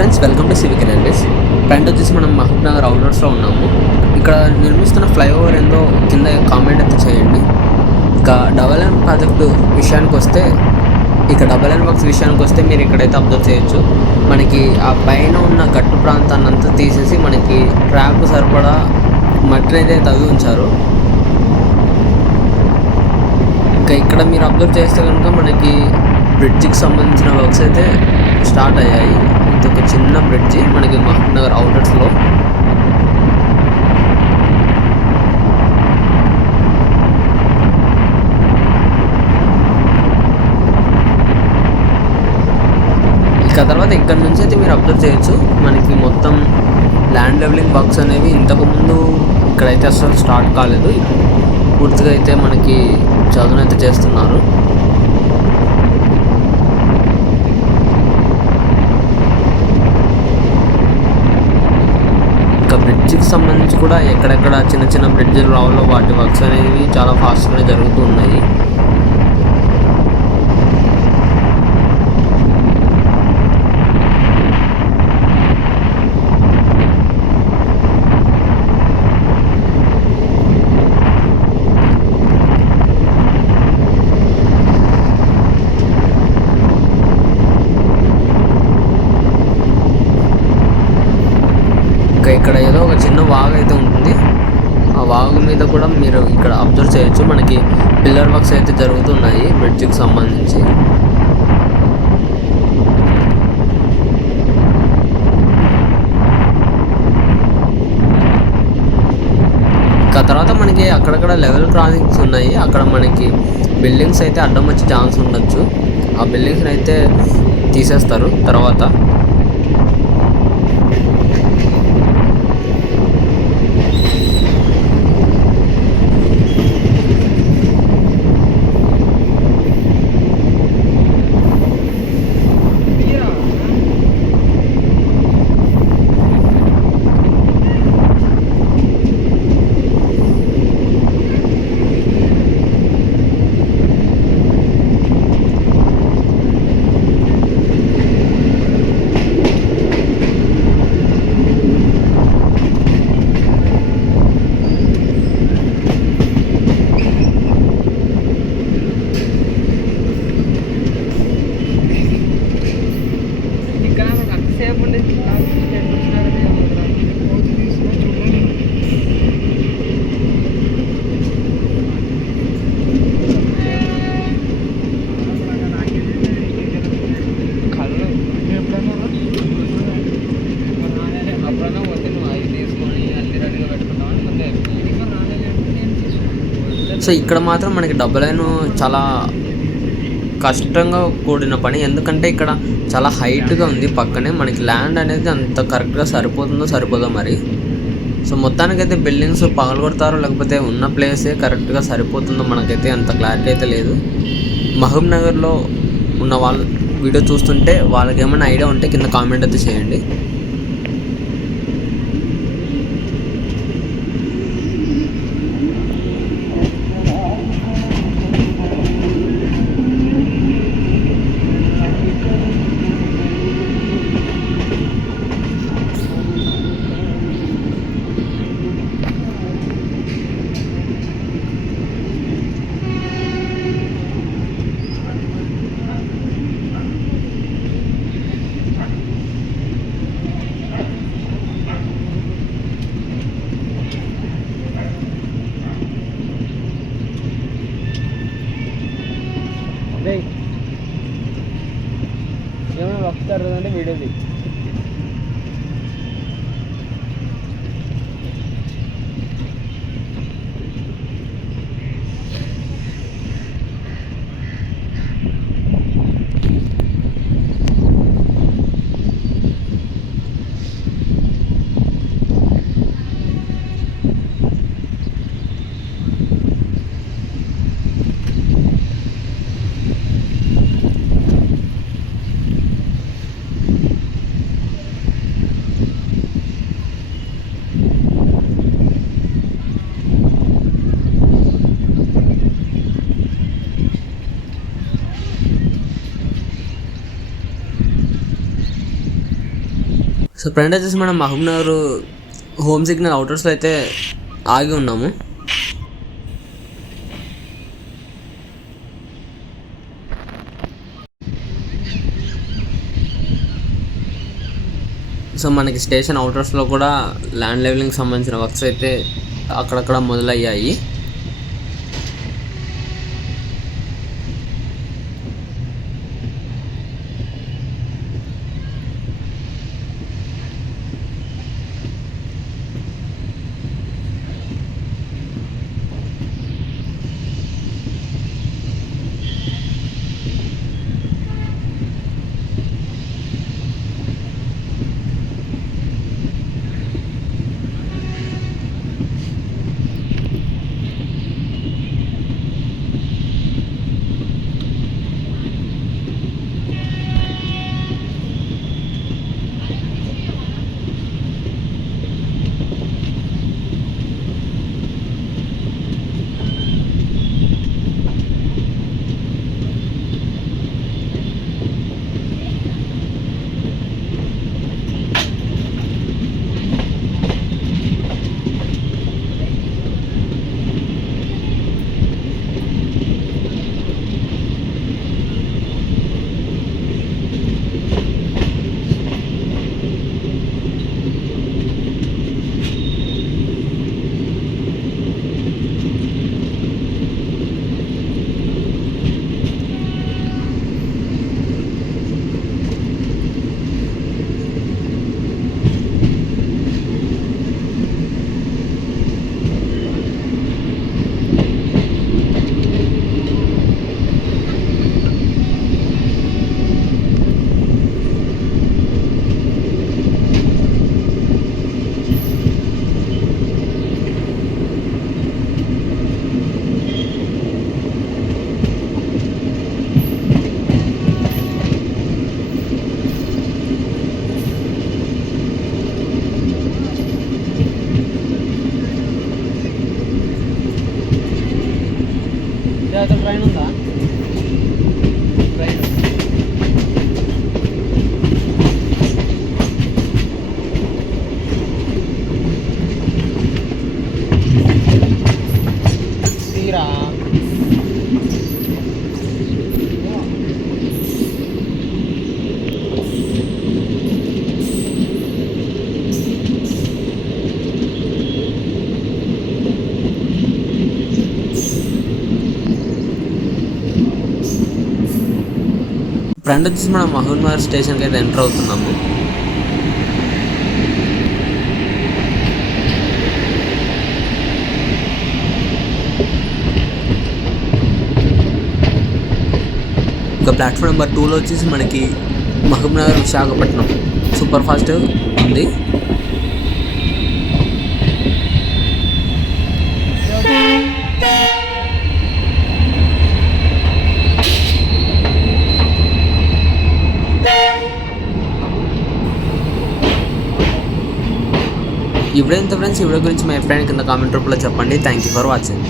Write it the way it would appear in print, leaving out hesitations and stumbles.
Friends, welcome to civic analysis. Friend వచ్చేసి మనం మహబూబ్ నగర్ అవుట్లెట్స్లో ఉన్నాము. ఇక్కడ నిర్మిస్తున్న ఫ్లైఓవర్ ఏందో కింద కామెంట్ అయితే చేయండి. ఇక డబల్ ఎన్ ప్రాజెక్టు విషయానికి వస్తే, డబల్ ఎన్ వర్క్స్ విషయానికి వస్తే మీరు ఇక్కడైతే అబ్జర్వ్ చేయొచ్చు. మనకి ఆ పైన ఉన్న గట్టు ప్రాంతాన్ని అంతా తీసేసి మనకి ట్రాక్ సరిపడా మట్టిని అయితే తవ్వి ఉంచారు. ఇంకా ఇక్కడ మీరు అబ్జర్వ్ చేస్తే కనుక మనకి బ్రిడ్జికి సంబంధించిన వర్క్స్ అయితే స్టార్ట్ అయ్యాయి. ఇది ఒక చిన్న బ్రిడ్జి మనకి మహబూబ్ నగర్ అవుట్లెట్స్లో. ఇక తర్వాత ఇక్కడ నుంచి అయితే మీరు అబ్జర్వ్ చేయొచ్చు, మనకి మొత్తం ల్యాండ్ లెవెలింగ్ వర్క్స్ అనేవి ఇంతకుముందు ఇక్కడైతే అసలు స్టార్ట్ కాలేదు. పూర్తిగా అయితే మనకి చదువునైతే చేస్తున్నారు. ఇంకా బ్రిడ్జికి సంబంధించి కూడా ఎక్కడెక్కడ చిన్న చిన్న బ్రిడ్జిలు రావాలో వాటి వర్క్స్ అనేవి చాలా ఫాస్ట్గానే జరుగుతూ ఉన్నాయి. ఇక్కడ ఏదో ఒక చిన్న వాగు అయితే ఉంటుంది. ఆ వాగు మీద కూడా మీరు ఇక్కడ అబ్జర్వ్ చేయొచ్చు, మనకి పిల్లర్ వర్క్స్ అయితే జరుగుతున్నాయి బ్రిడ్జికి సంబంధించి. ఇంకా తర్వాత మనకి అక్కడక్కడ లెవెల్ క్రాసింగ్స్ ఉన్నాయి. అక్కడ మనకి బిల్డింగ్స్ అయితే అడ్డం వచ్చే ఛాన్స్ ఉండొచ్చు. ఆ బిల్డింగ్స్ని అయితే తీసేస్తారు తర్వాత. సో ఇక్కడ మాత్రం మనకి డబుల్ లైన్ చాలా కష్టంగా కూడిన పని, ఎందుకంటే ఇక్కడ చాలా హైట్గా ఉంది. పక్కనే మనకి ల్యాండ్ అనేది అంత కరెక్ట్గా సరిపోదో మరి. సో మొత్తానికైతే బిల్డింగ్స్ పగలగొడతారో లేకపోతే ఉన్న ప్లేసే కరెక్ట్గా సరిపోతుందో మనకైతే అంత క్లారిటీ అయితే లేదు. మహబూబ్ నగర్లో ఉన్న వాళ్ళు వీడియో చూస్తుంటే వాళ్ళకి ఏమైనా ఐడియా ఉంటే కింద కామెంట్ అయితే చేయండి. ఏమైనా వస్తారు అంటే వీడియోది సో ఫ్రెండ్ వచ్చేసి మనం మహబూబ్నగర్ హోమ్ సిగ్నల్ అవుటర్స్లో అయితే ఆగి ఉన్నాము. సో మనకి స్టేషన్ అవుటర్స్లో కూడా ల్యాండ్ లెవెలింగ్ సంబంధించిన వర్క్స్ అయితే అక్కడక్కడ మొదలయ్యాయి. ట్రైన్ ఉందా? ట్రైన్ తీరా ఫ్రెండ్ వచ్చేసి మనం మహబూబ్నగర్ స్టేషన్కి అయితే ఎంటర్ అవుతున్నాము. ఇంకా ప్లాట్ఫామ్ నెంబర్ 2లో వచ్చేసి మనకి మహబూబ్నగర్ విశాఖపట్నం సూపర్ ఫాస్ట్ ఉంది. ఇప్పుడేంత ఫ్రెండ్స్, ఈ వీడియో గురించి మీ అభిప్రాయం కింద కామెంట్ రూపంలో చెప్పండి. Thank you for watching.